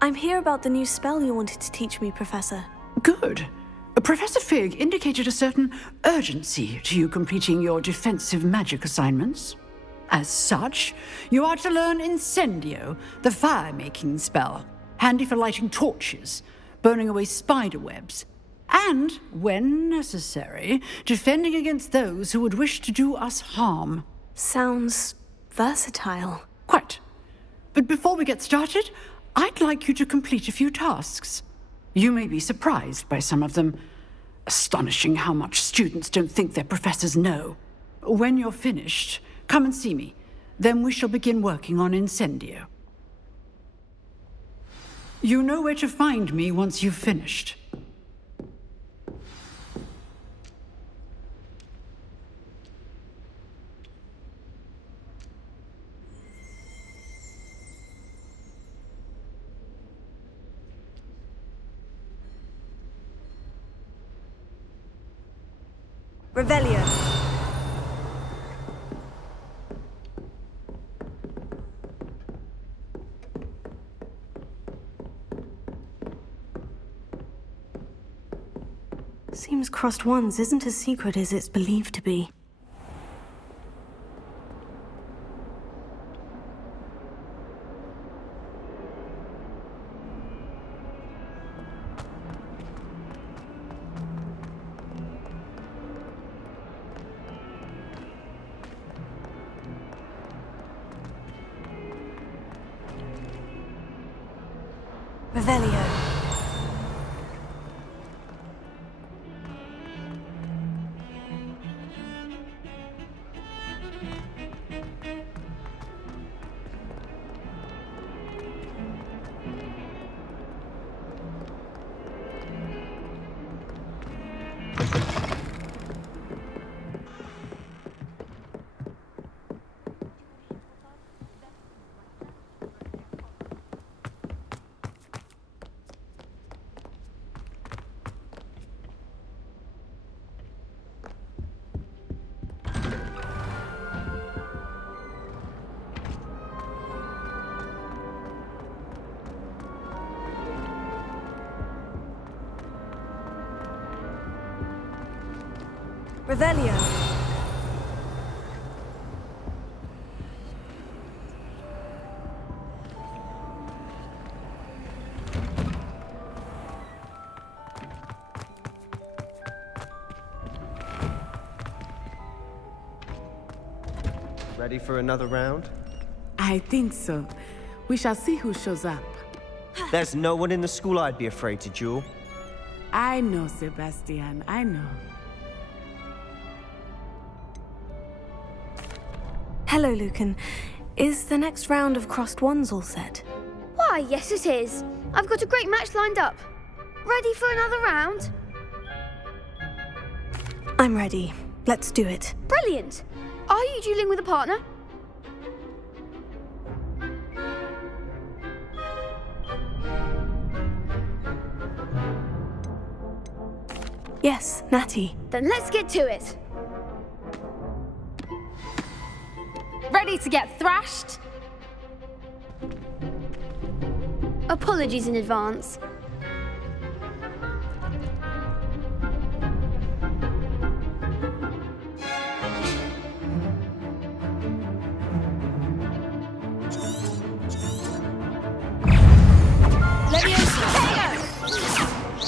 I'm here about the new spell you wanted to teach me, Professor. Good. Professor Fig indicated a certain urgency to you completing your defensive magic assignments. As such, you are to learn Incendio, the fire-making spell, handy for lighting torches, burning away spider webs, and, when necessary, defending against those who would wish to do us harm. Sounds versatile. Quite. But before we get started, I'd like you to complete a few tasks. You may be surprised by some of them. Astonishing how much students don't think their professors know. When you're finished, come and see me. Then we shall begin working on Incendio. You know where to find me once you've finished. Revelio. Seems Crossed Wands isn't as secret as it's believed to be. Revelio. Revelio. Ready for another round? I think so. We shall see who shows up. There's no one in the school I'd be afraid to duel. I know, Sebastian, I know. Hello, Lucan. Is the next round of Crossed Wands all set? Why, yes it is. I've got a great match lined up. Ready for another round? I'm ready. Let's do it. Brilliant. Are you dueling with a partner? Yes, Natty. Then let's get to it. Ready to get thrashed? Apologies in advance.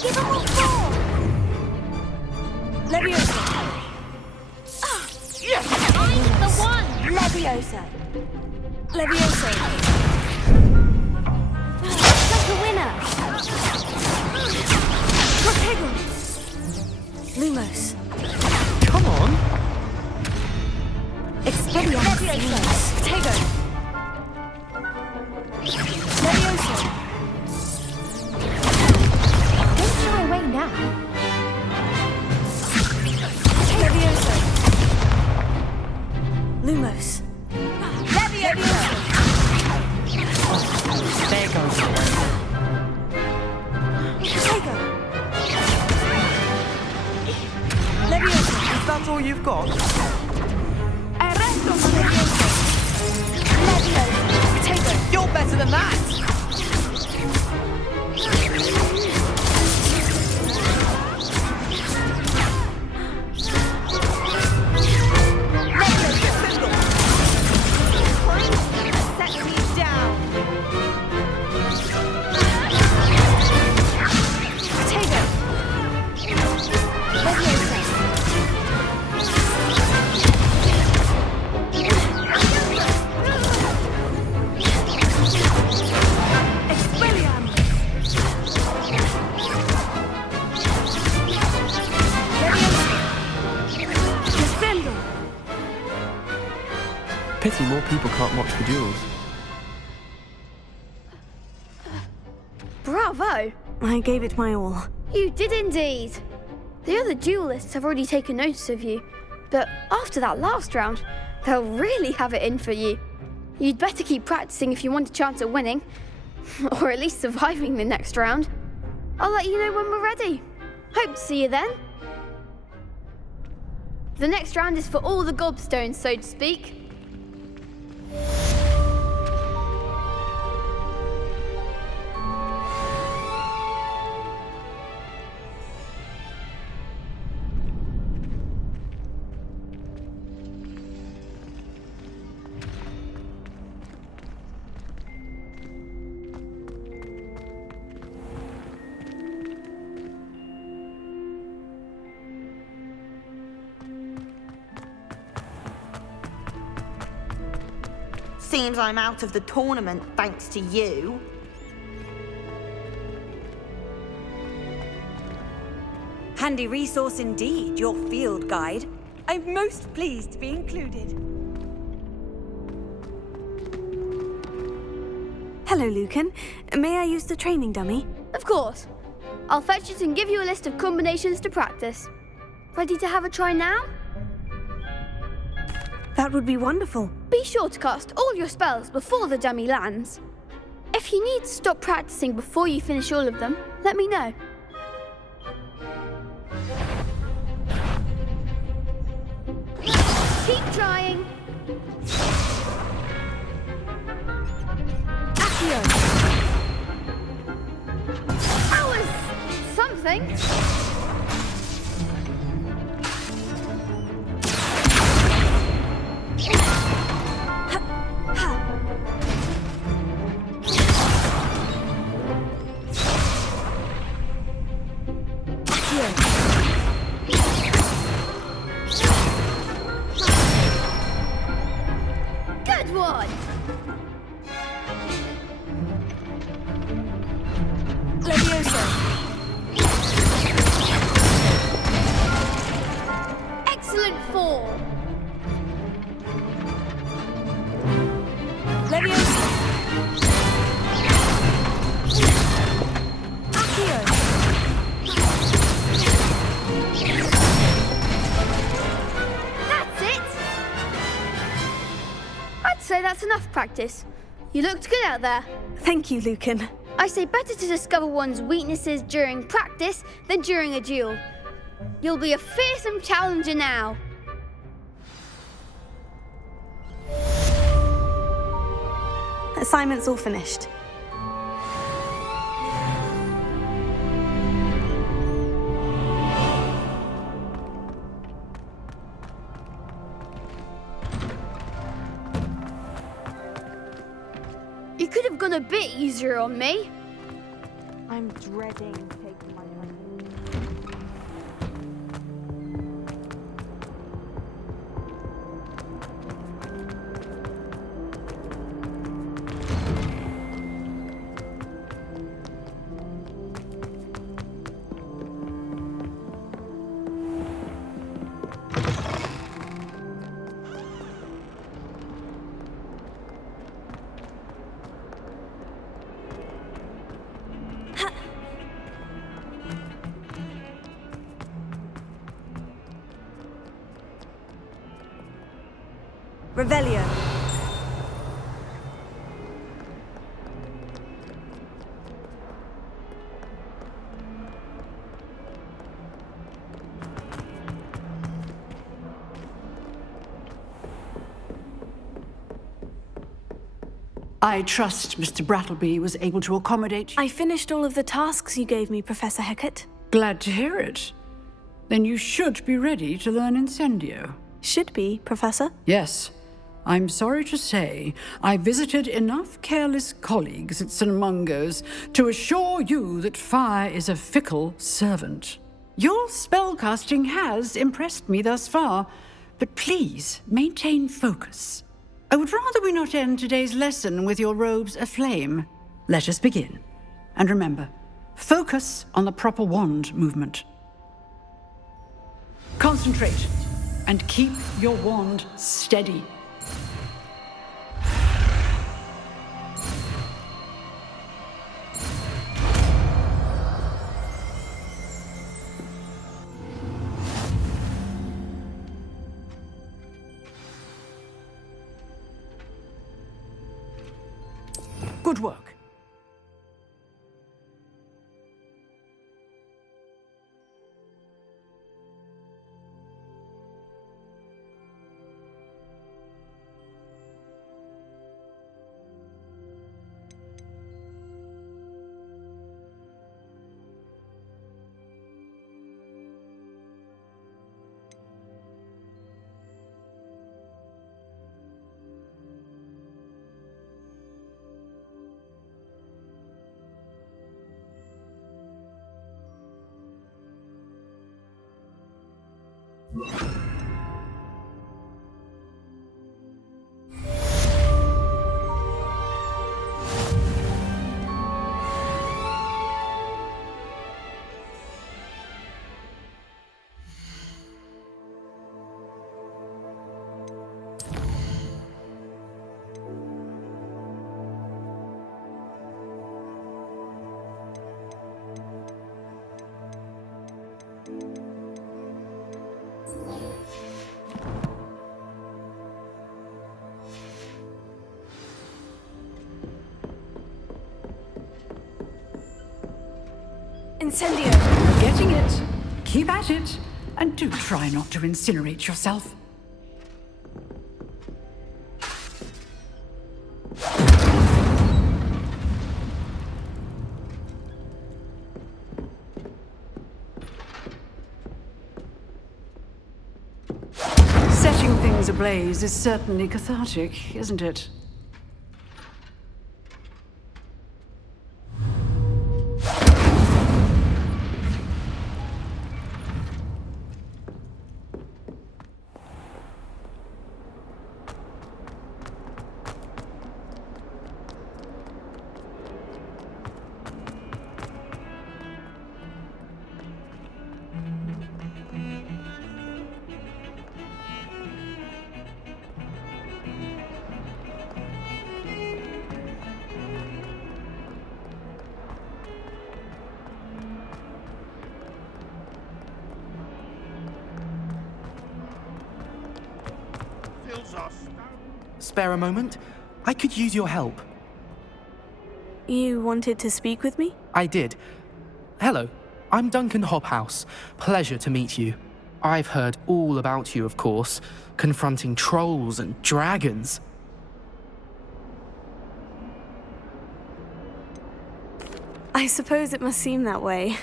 Give him a fall! Leviosa! I'm the one! Leviosa! Leviosa! Like a winner! Protego! Lumos! Come on! Expelliarmus! Protego! Leviosa! Don't shy away now. Leviosa! Lumos! Leviosa! There goes. Protego! Leviosa! Is that all you've got? Arresto! Leviosa! Leviosa! Protego! You're better than that! Pity more people can't watch the duels. Bravo! I gave it my all. You did indeed. The other duelists have already taken notice of you, but after that last round, they'll really have it in for you. You'd better keep practicing if you want a chance at winning, or at least surviving the next round. I'll let you know when we're ready. Hope to see you then. The next round is for all the gobstones, so to speak. Seems I'm out of the tournament thanks to you. Handy resource indeed, your field guide. I'm most pleased to be included. Hello, Lucan. May I use the training dummy? Of course. I'll fetch it and give you a list of combinations to practice. Ready to have a try now? That would be wonderful. Be sure to cast all your spells before the dummy lands. If you need to stop practicing before you finish all of them, let me know. Keep trying. Accio. That was something. Good one. Leviosa. Excellent form. Leviosa. Accio. That's it. I'd say that's enough practice. You looked good out there. Thank you, Lucan. I say better to discover one's weaknesses during practice than during a duel. You'll be a fearsome challenger now. Assignment's all finished. You could have gone a bit easier on me. I'm dreading taking my honeymoon. Revelio. I trust Mr. Brattleby was able to accommodate you. I finished all of the tasks you gave me, Professor Hecat. Glad to hear it. Then you should be ready to learn Incendio. Should be, Professor. Yes. I'm sorry to say, I visited enough careless colleagues at St. Mungo's to assure you that fire is a fickle servant. Your spellcasting has impressed me thus far, but please maintain focus. I would rather we not end today's lesson with your robes aflame. Let us begin. And remember, focus on the proper wand movement. Concentrate and keep your wand steady. Good work. Incendio! You're getting it. Keep at it. And do try not to incinerate yourself. Setting things ablaze is certainly cathartic, isn't it? Spare a moment? I could use your help. You wanted to speak with me? I did. Hello, I'm Duncan Hobhouse. Pleasure to meet you. I've heard all about you, of course, confronting trolls and dragons. I suppose it must seem that way.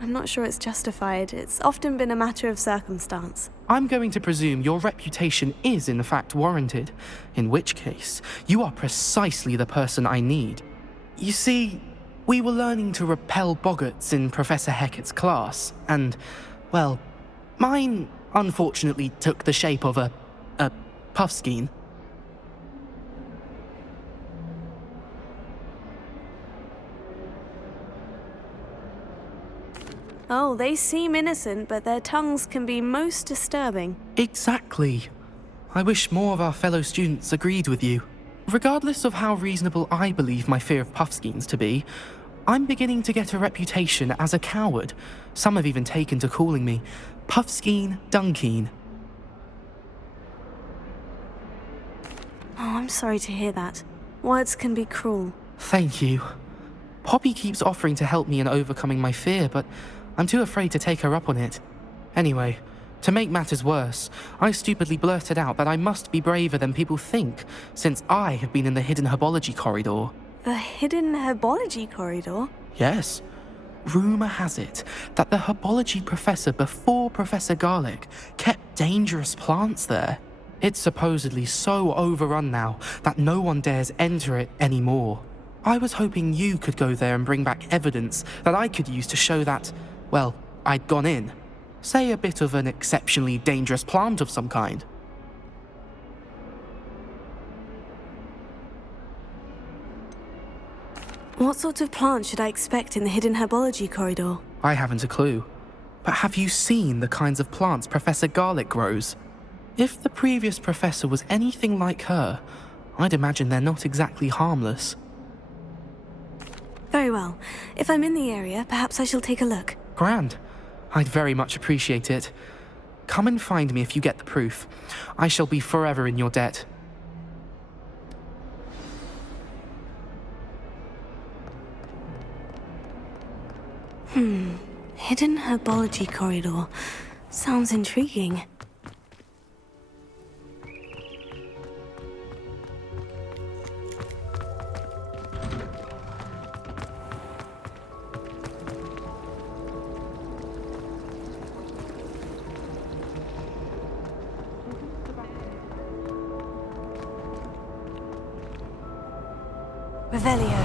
I'm not sure it's justified. It's often been a matter of circumstance. I'm going to presume your reputation is in fact warranted, in which case, you are precisely the person I need. You see, we were learning to repel boggarts in Professor Hecat's class, and, well, mine unfortunately took the shape of a puffskein. Oh, they seem innocent, but their tongues can be most disturbing. Exactly. I wish more of our fellow students agreed with you. Regardless of how reasonable I believe my fear of puffskeins to be, I'm beginning to get a reputation as a coward. Some have even taken to calling me Puffskeen Dunkeen. Oh, I'm sorry to hear that. Words can be cruel. Thank you. Poppy keeps offering to help me in overcoming my fear, but I'm too afraid to take her up on it. Anyway, to make matters worse, I stupidly blurted out that I must be braver than people think, since I have been in the hidden herbology corridor. The hidden herbology corridor? Yes. Rumour has it that the herbology professor before Professor Garlic kept dangerous plants there. It's supposedly so overrun now that no one dares enter it anymore. I was hoping you could go there and bring back evidence that I could use to show that, well, I'd gone in. Say a bit of an exceptionally dangerous plant of some kind. What sort of plant should I expect in the hidden herbology corridor? I haven't a clue. But have you seen the kinds of plants Professor Garlic grows? If the previous professor was anything like her, I'd imagine they're not exactly harmless. Very well. If I'm in the area, perhaps I shall take a look. Grand. I'd very much appreciate it. Come and find me if you get the proof. I shall be forever in your debt. Hidden herbology corridor. Sounds intriguing. Revelio.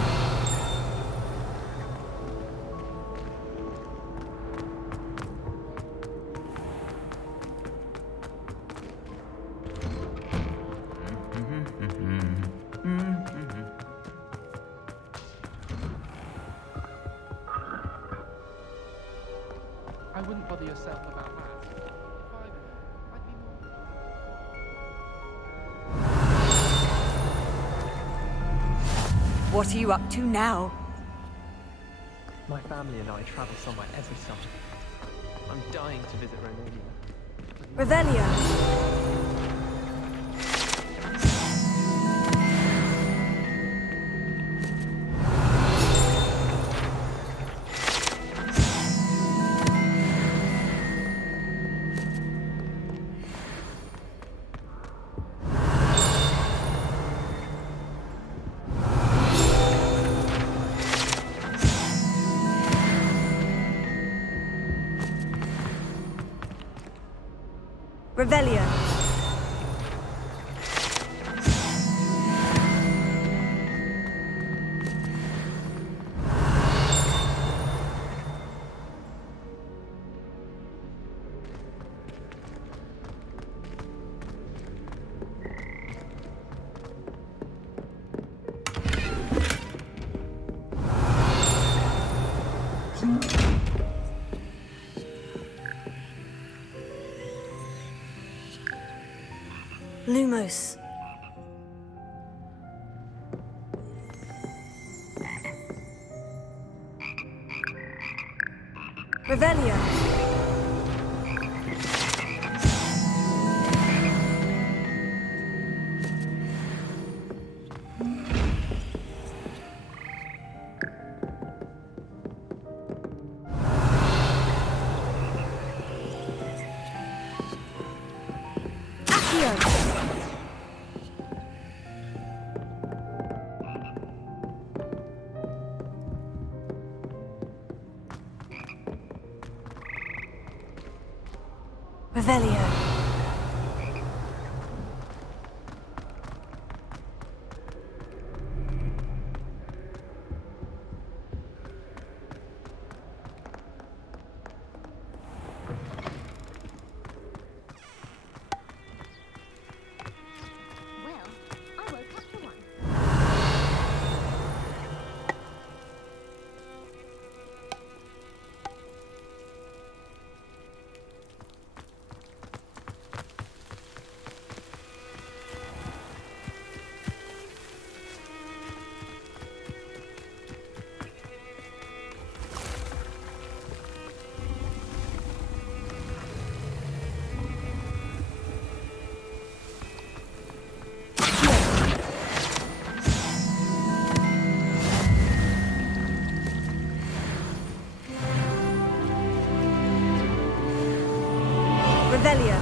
I wouldn't bother yourself about that. I'd be more... What are you up to now? My family and I travel somewhere every summer. I'm dying to visit Romania. Revelio. Revelio. Lumos. Revelio. Accio. Revelio. Well, I woke up to one. Revelio.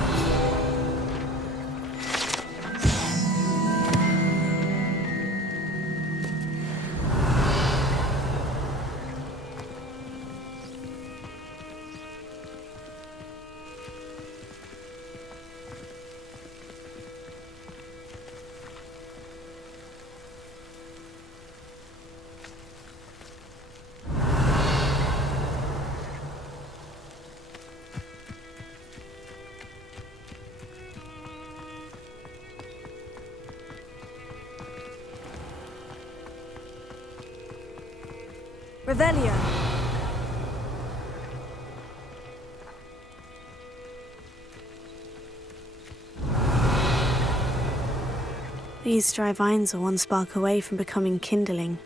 Revelio. These dry vines are one spark away from becoming kindling.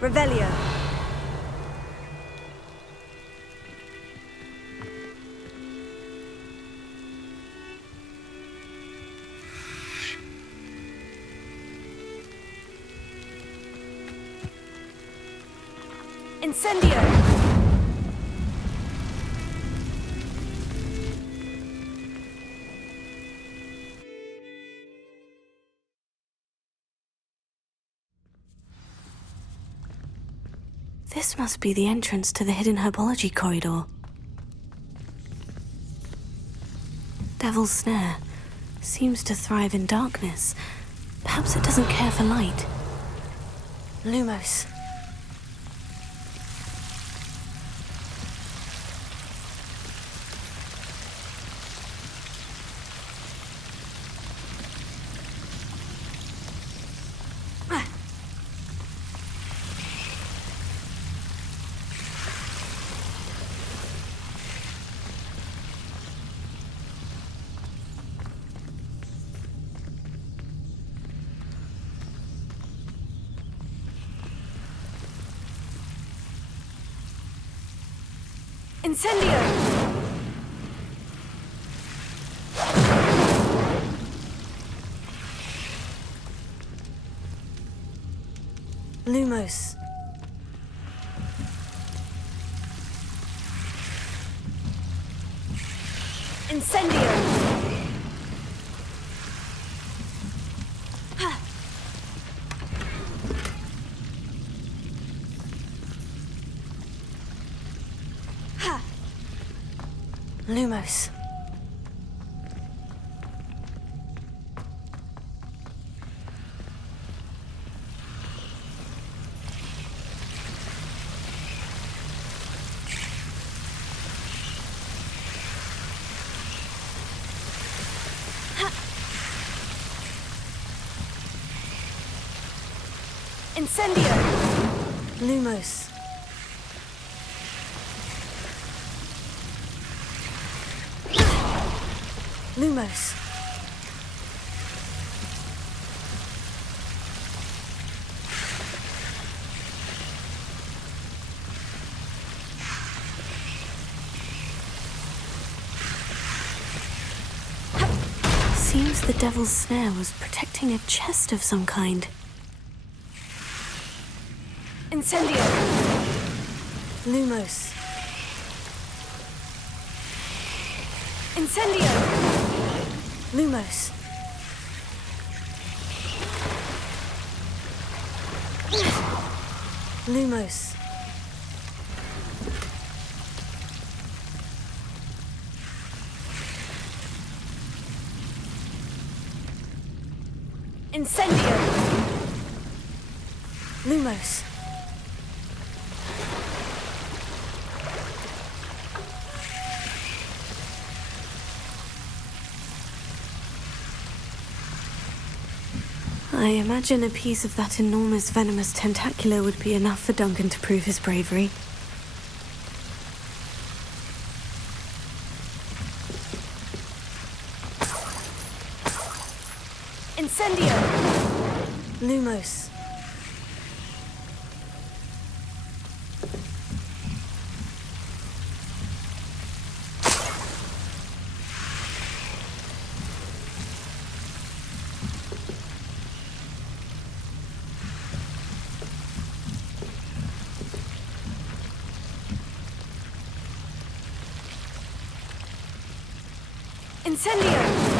Revelio. Incendio. This must be the entrance to the hidden herbology corridor. Devil's Snare seems to thrive in darkness. Perhaps it doesn't care for light. Lumos. Incendio! Lumos. Incendio! Lumos. Incendio! Lumos. Lumos. Seems the Devil's Snare was protecting a chest of some kind. Incendio! Lumos. Incendio! Lumos. Lumos. Incendio! Lumos. I imagine a piece of that enormous venomous tentacular would be enough for Duncan to prove his bravery. Incendio! Lumos. Incendio!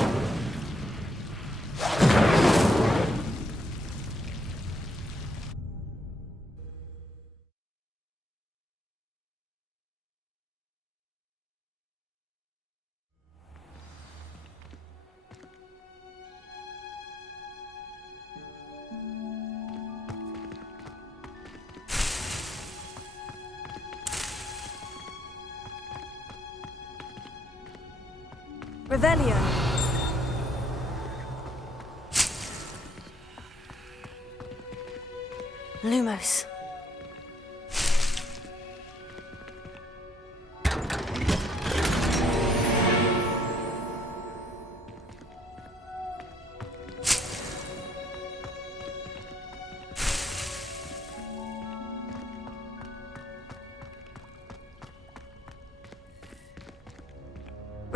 Revelio. Lumos.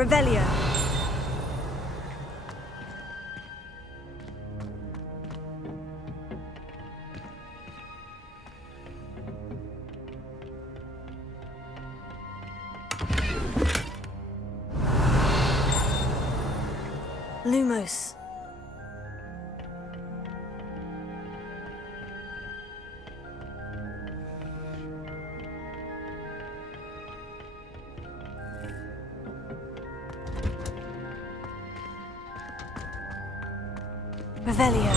Revelio. Lumos. Revelio.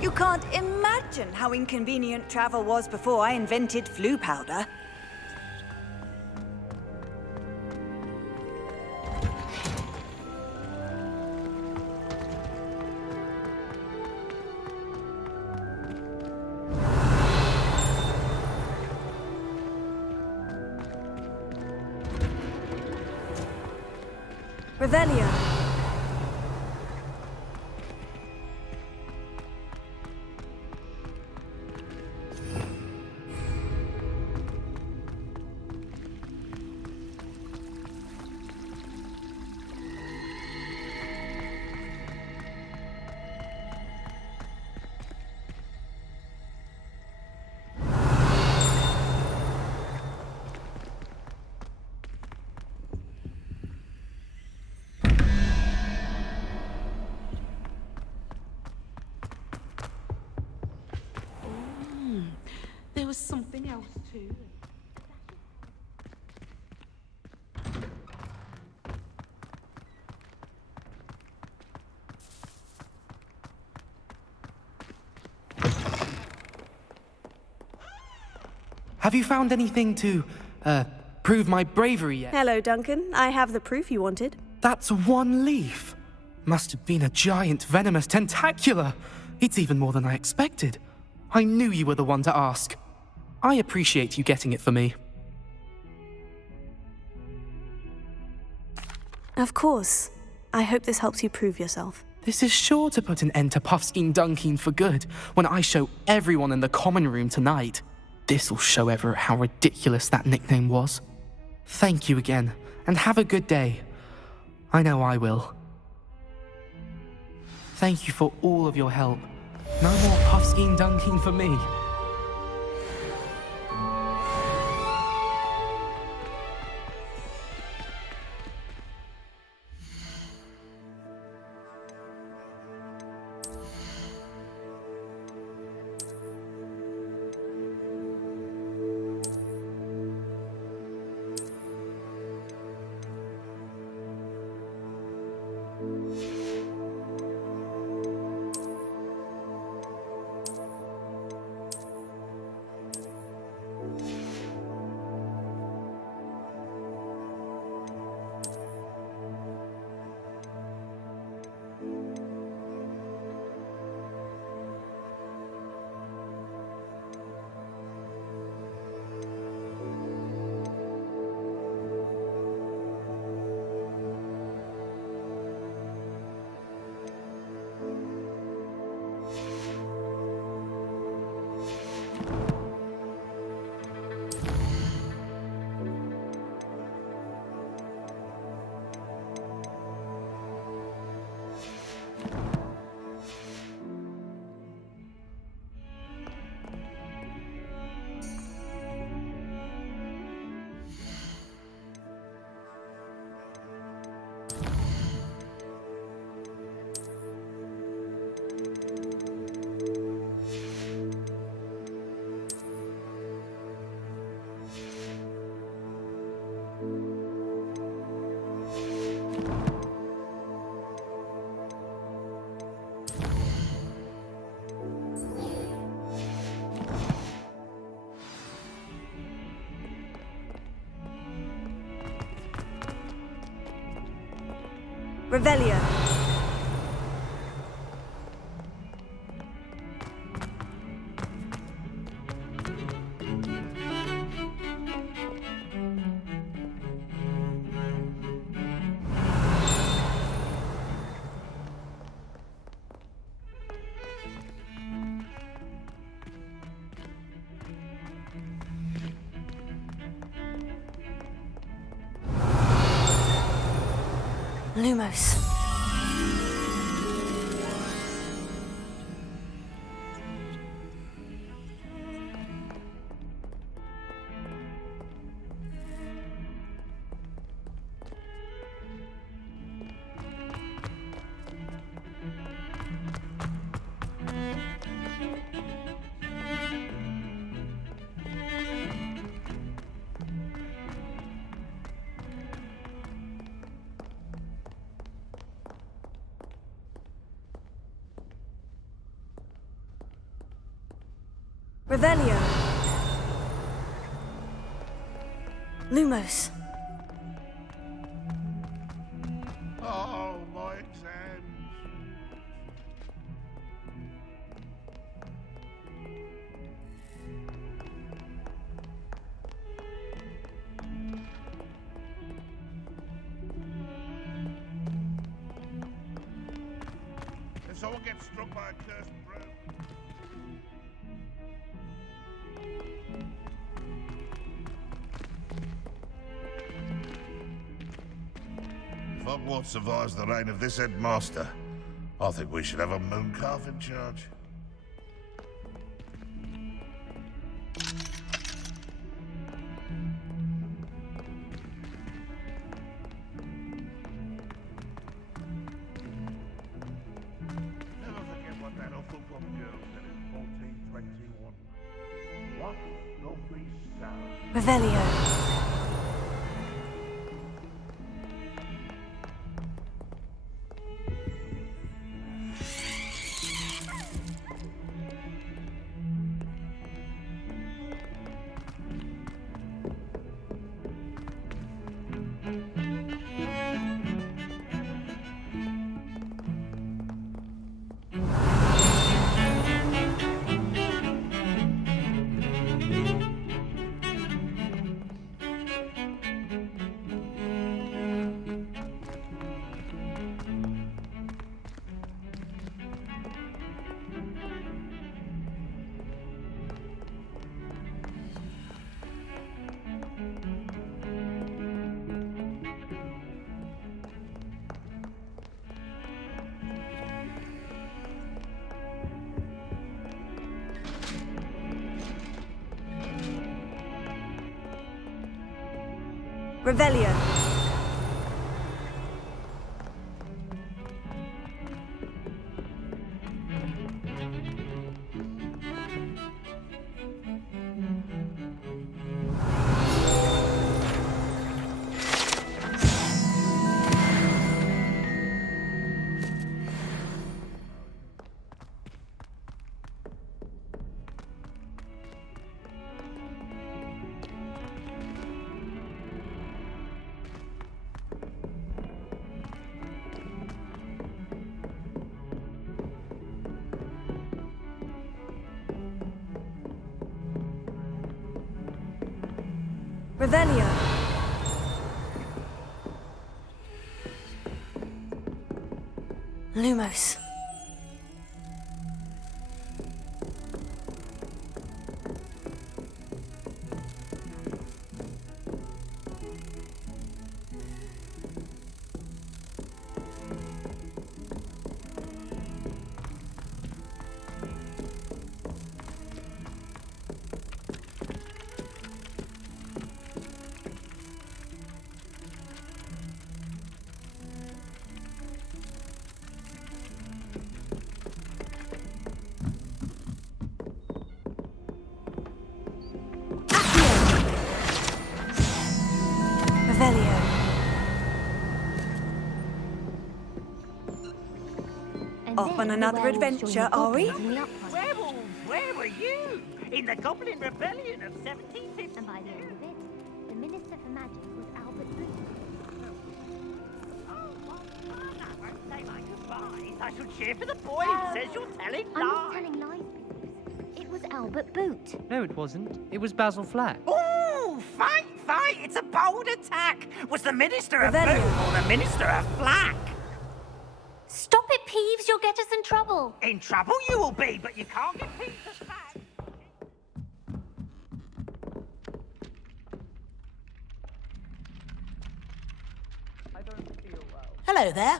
You can't imagine how inconvenient travel was before I invented flu powder. Revelio. There was something else too. Have you found anything to, prove my bravery yet? Hello, Duncan. I have the proof you wanted. That's one leaf. Must have been a giant venomous tentacula. It's even more than I expected. I knew you were the one to ask. I appreciate you getting it for me. Of course. I hope this helps you prove yourself. This is sure to put an end to Puffskein Dunkeen for good when I show everyone in the common room tonight. This'll show Everett how ridiculous that nickname was. Thank you again, and have a good day. I know I will. Thank you for all of your help. No more Puffskein Dunkeen for me. Revelio. Lumos. Revelio. Lumos. Oh, my exams. Can someone get struck by a cursed broom? If Hogwarts survives the reign of this headmaster, I think we should have a mooncalf in charge. Never forget what that Hufflepuff girl said in 1421. What lovely sound. Revelio. Revelio. Revelio. Lumos. Revelio. Off on another adventure, are we? Werewolves, where were you? In the Goblin Rebellion of 1752. And by the end of it, the Minister for Magic was Albert Booth. Oh, what fun! I won't say my goodbyes. I shall cheer for the boy who says you're telling I'm not lies. telling lies, Beatrice. It was Albert Boot. No, it wasn't. It was Basil Flack. Oh, fight! It's a bold attack. Was the Minister of Boot or the Minister of Flack? Stop it, Peeves. You'll get us in trouble. In trouble you will be, but you can't get Peeves as Flack. I Hello there.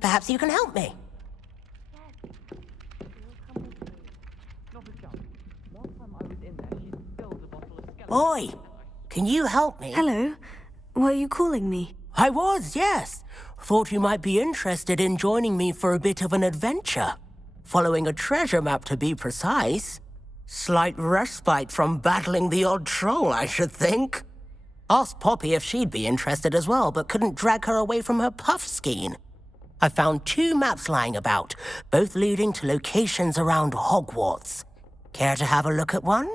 Perhaps you can help me. Oi, can you help me? Hello? Were you calling me? I was, yes. Thought you might be interested in joining me for a bit of an adventure. Following a treasure map, to be precise. Slight respite from battling the odd troll, I should think. Asked Poppy if she'd be interested as well, but couldn't drag her away from her puff skein. I found 2 maps lying about, both leading to locations around Hogwarts. Care to have a look at one?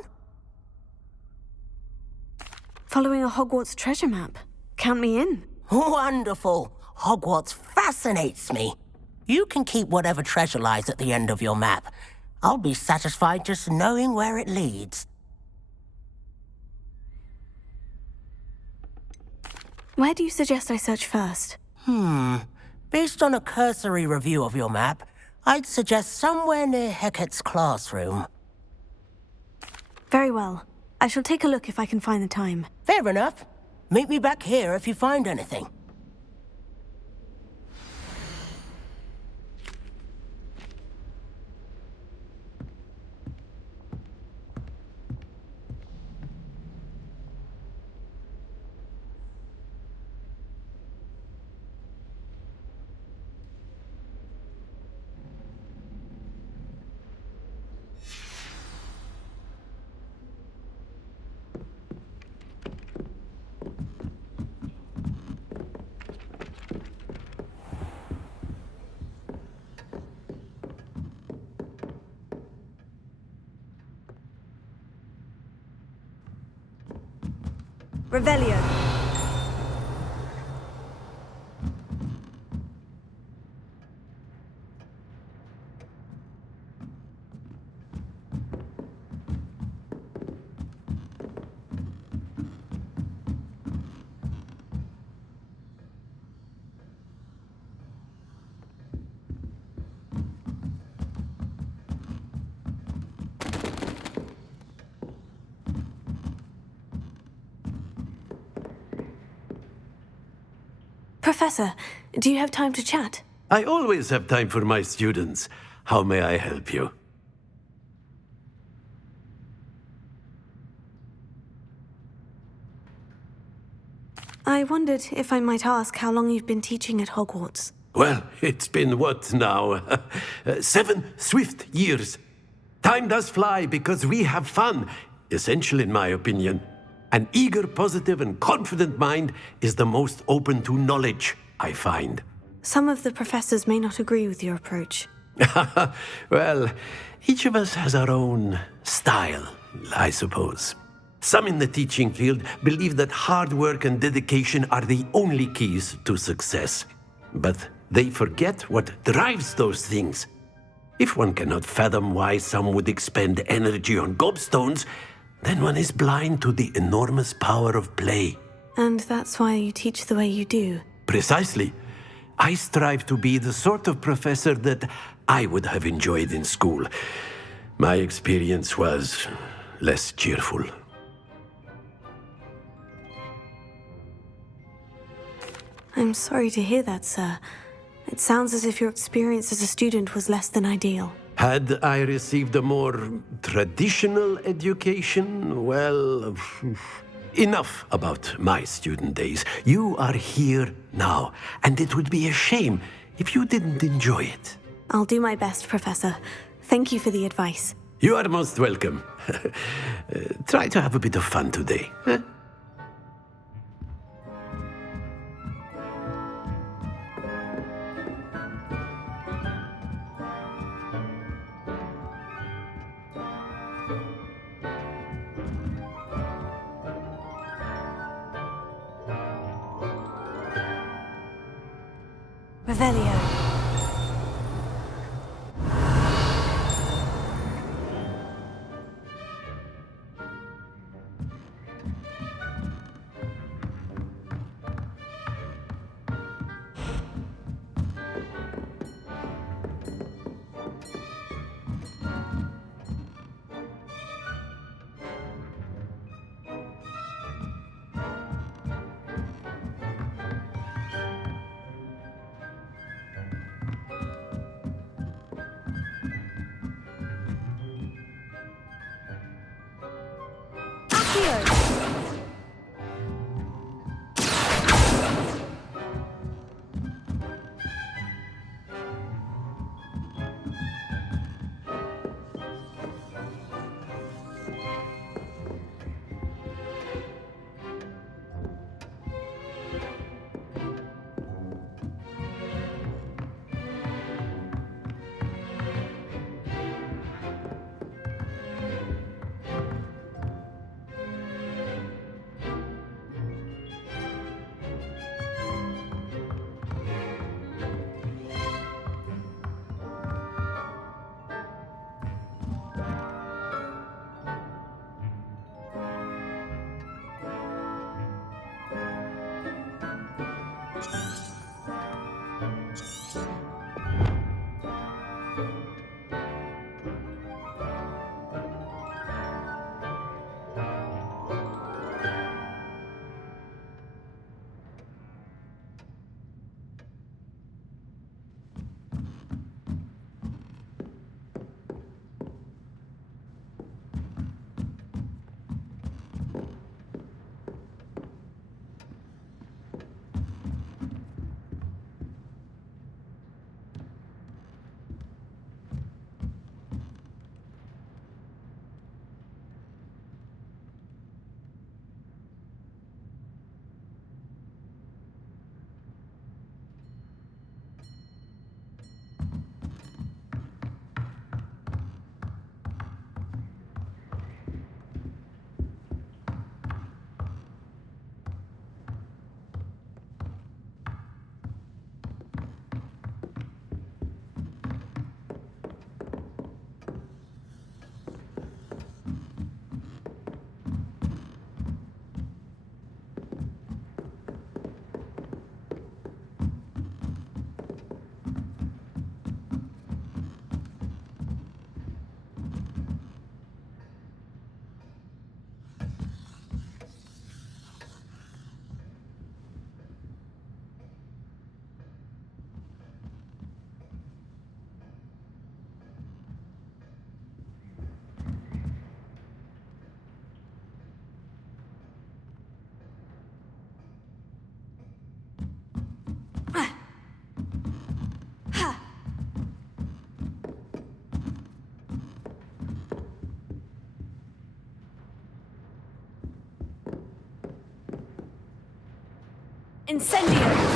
Following a Hogwarts treasure map. Count me in. Wonderful. Hogwarts fascinates me. You can keep whatever treasure lies at the end of your map. I'll be satisfied just knowing where it leads. Where do you suggest I search first? Based on a cursory review of your map, I'd suggest somewhere near Hecat's classroom. Very well. I shall take a look if I can find the time. Fair enough. Meet me back here if you find anything. Revelio. Professor, do you have time to chat? I always have time for my students. How may I help you? I wondered if I might ask how long you've been teaching at Hogwarts. Well, it's been what now? 7 swift years. Time does fly because we have fun, essential in my opinion. An eager, positive, and confident mind is the most open to knowledge, I find. Some of the professors may not agree with your approach. Well, each of us has our own style, I suppose. Some in the teaching field believe that hard work and dedication are the only keys to success. But they forget what drives those things. If one cannot fathom why some would expend energy on gobstones, then one is blind to the enormous power of play. And that's why you teach the way you do. Precisely. I strive to be the sort of professor that I would have enjoyed in school. My experience was less cheerful. I'm sorry to hear that, sir. It sounds as if your experience as a student was less than ideal. Had I received a more traditional education, well, enough about my student days. You are here now, and it would be a shame if you didn't enjoy it. I'll do my best, Professor. Thank you for the advice. You are most welcome. Try to have a bit of fun today. Huh? Revelio. Incendio!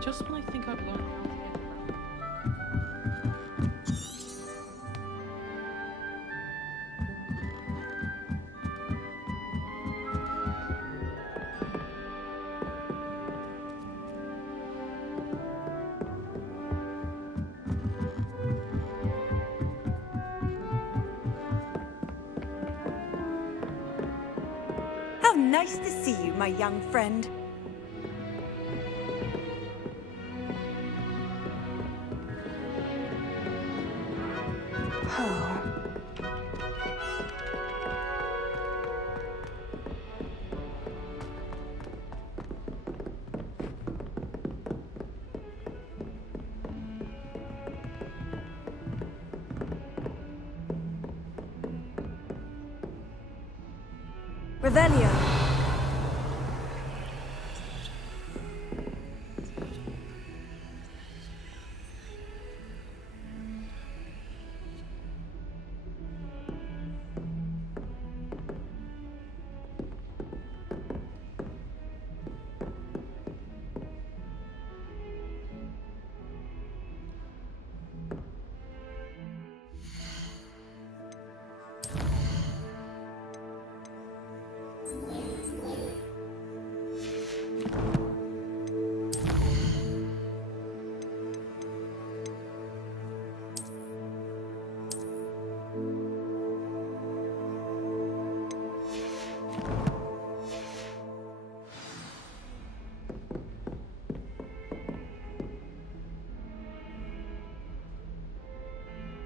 Just when I think I've learned how to get around. How nice to see you, my young friend. Oh. Revelio.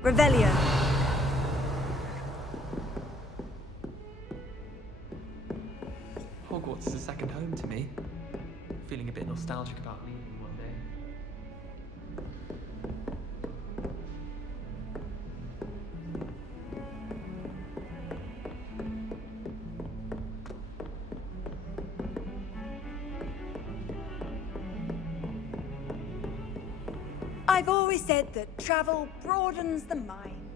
Revelio. Hogwarts is a second home to me. Feeling a bit nostalgic about leaving one day. I've always said that travel broadens the mind.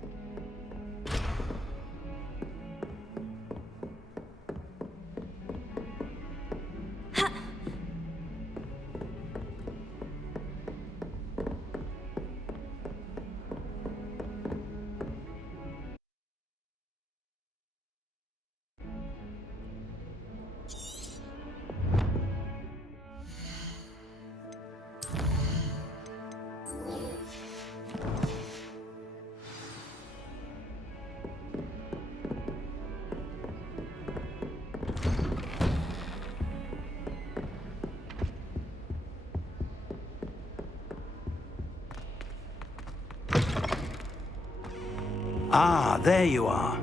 Ah, there you are.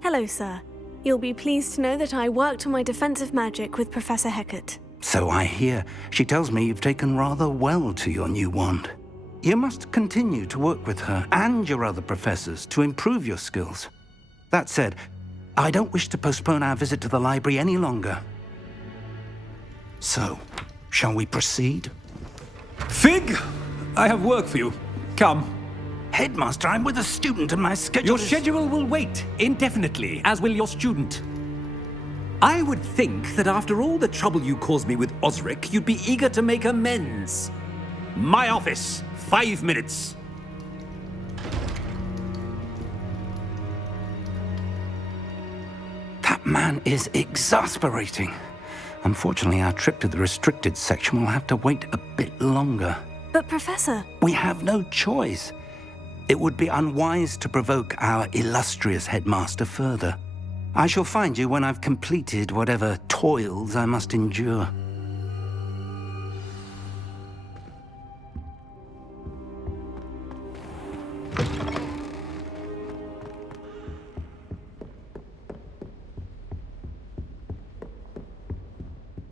Hello, sir. You'll be pleased to know that I worked on my defensive magic with Professor Hecat. So I hear. She tells me you've taken rather well to your new wand. You must continue to work with her and your other professors to improve your skills. That said, I don't wish to postpone our visit to the library any longer. So, shall we proceed? Fig! I have work for you. Come. Headmaster, I'm with a student and my schedule Your schedule will wait indefinitely, as will your student. I would think that after all the trouble you caused me with Osric, you'd be eager to make amends. My office, 5 minutes. That man is exasperating. Unfortunately, our trip to the restricted section will have to wait a bit longer. But Professor... We have no choice. It would be unwise to provoke our illustrious headmaster further. I shall find you when I've completed whatever toils I must endure.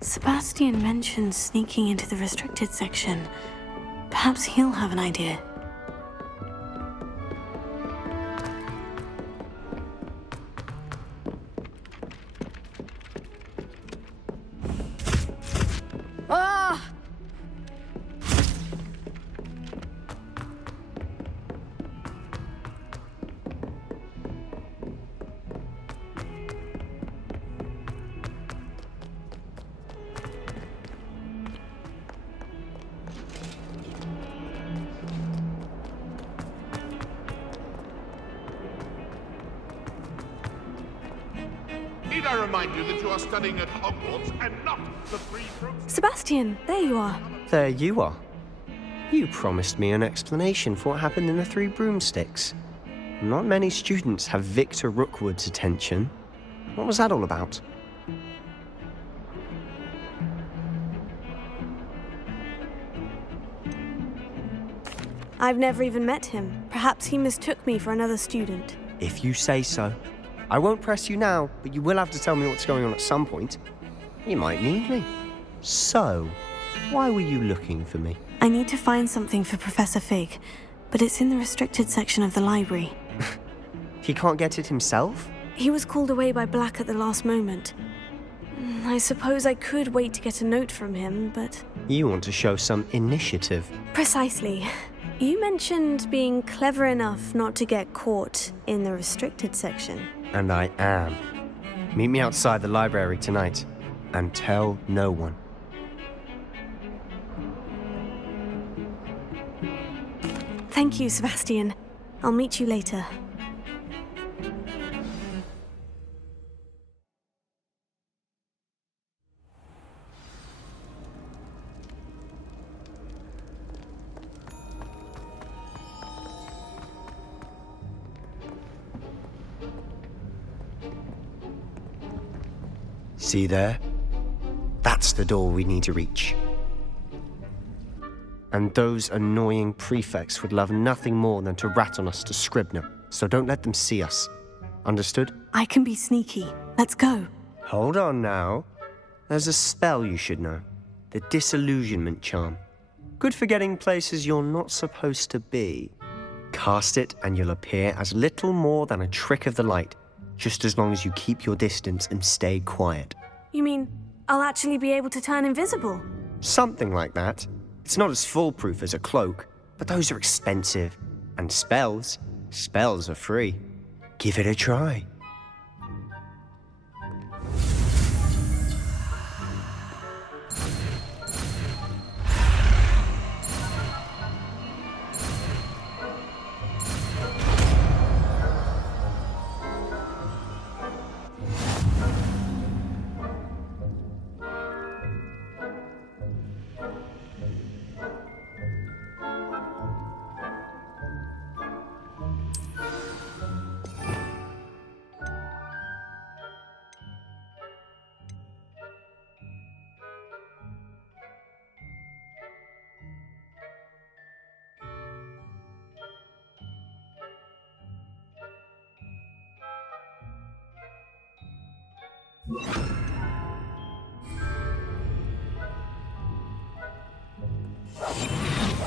Sebastian mentioned sneaking into the restricted section. Perhaps he'll have an idea. Ah! Need I remind you that you are studying at Hogwarts and not the Three Broomsticks? Sebastian, there you are. There you are. You promised me an explanation for what happened in the Three Broomsticks. Not many students have Victor Rookwood's attention. What was that all about? I've never even met him. Perhaps he mistook me for another student. If you say so. I won't press you now, but you will have to tell me what's going on at some point. You might need me. So, why were you looking for me? I need to find something for Professor Fig, but it's in the restricted section of the library. He can't get it himself? He was called away by Black at the last moment. I suppose I could wait to get a note from him, but... You want to show some initiative. Precisely. You mentioned being clever enough not to get caught in the restricted section. And I am. Meet me outside the library tonight, and tell no one. Thank you, Sebastian. I'll meet you later. See there? That's the door we need to reach. And those annoying prefects would love nothing more than to rat on us to Scribner, so don't let them see us. Understood? I can be sneaky. Let's go. Hold on now. There's a spell you should know. The Disillusionment Charm. Good for getting places you're not supposed to be. Cast it and you'll appear as little more than a trick of the light, just as long as you keep your distance and stay quiet. You mean I'll actually be able to turn invisible? Something like that. It's not as foolproof as a cloak, but those are expensive. And spells are free. Give it a try.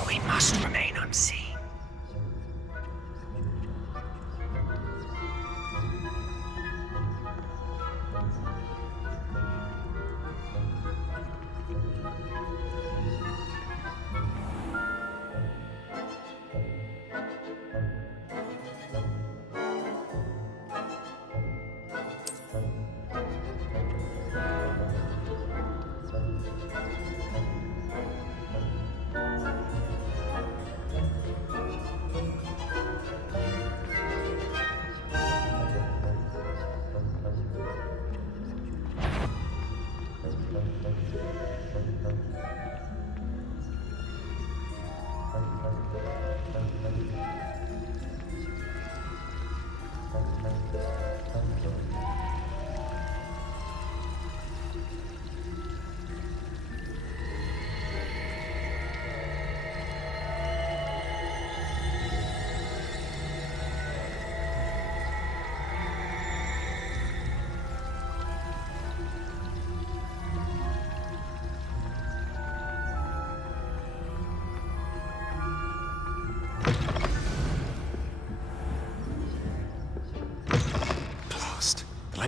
We must remain unseen.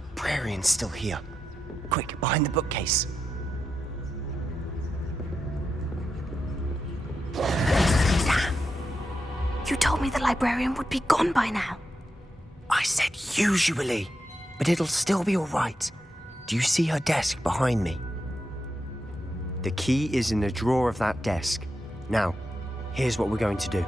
librarian's still here. Quick, behind the bookcase. Damn! You told me the librarian would be gone by now. I said usually, but it'll still be all right. Do you see her desk behind me? The key is in the drawer of that desk. Now, here's what we're going to do.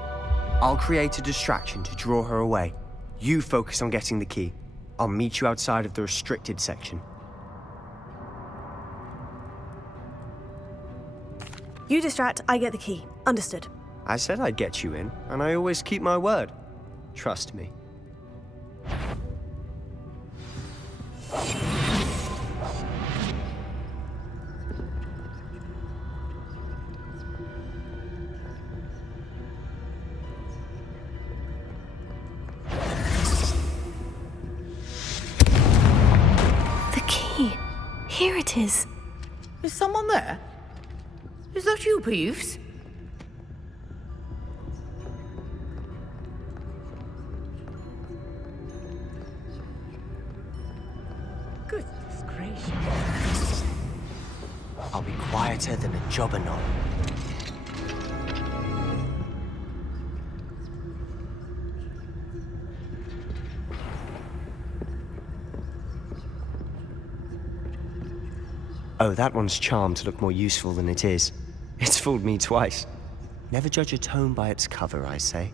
I'll create a distraction to draw her away. You focus on getting the key. I'll meet you outside of the restricted section. You distract, I get the key. Understood. I said I'd get you in, and I always keep my word. Trust me. The key. Here it is. Is someone there? Is that you, Peeves? Goodness gracious. I'll be quieter than a jobberknoll. Oh, that one's charmed to look more useful than it is. It's fooled me twice. Never judge a tome by its cover, I say.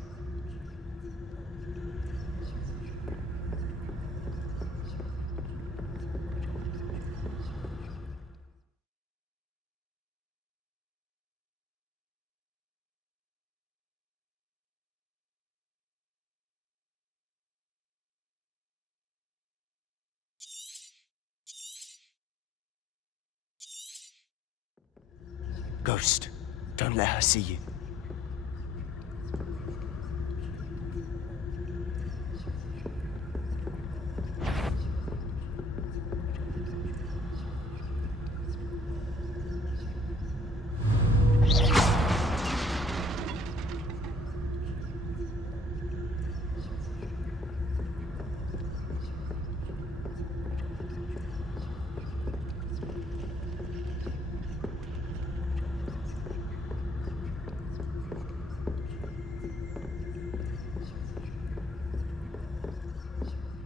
Ghost, don't let her see you.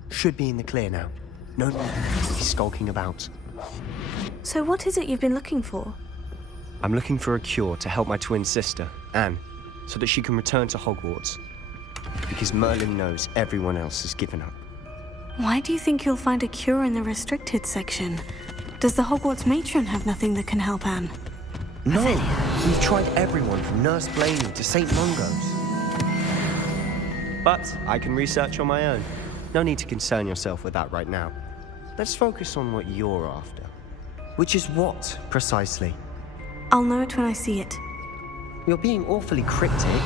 Should be in the clear now. No need to be skulking about. So what is it you've been looking for? I'm looking for a cure to help my twin sister, Anne, so that she can return to Hogwarts. Because Merlin knows everyone else has given up. Why do you think you'll find a cure in the restricted section? Does the Hogwarts matron have nothing that can help Anne? No! We've tried everyone from Nurse Blaney to St. Mungo's. But I can research on my own. No need to concern yourself with that right now. Let's focus on what you're after. Which is what, precisely? I'll know it when I see it. You're being awfully cryptic.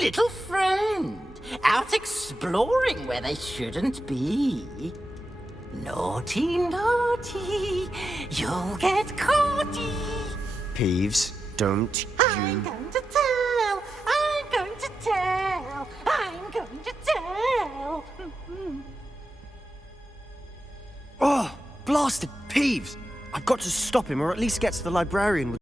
Little friend, out exploring where they shouldn't be. Naughty, naughty, you'll get caughty. Peeves, don't I'm going to tell, I'm going to tell, I'm going to tell. Oh, blasted Peeves! I've got to stop him, or at least get to the librarian with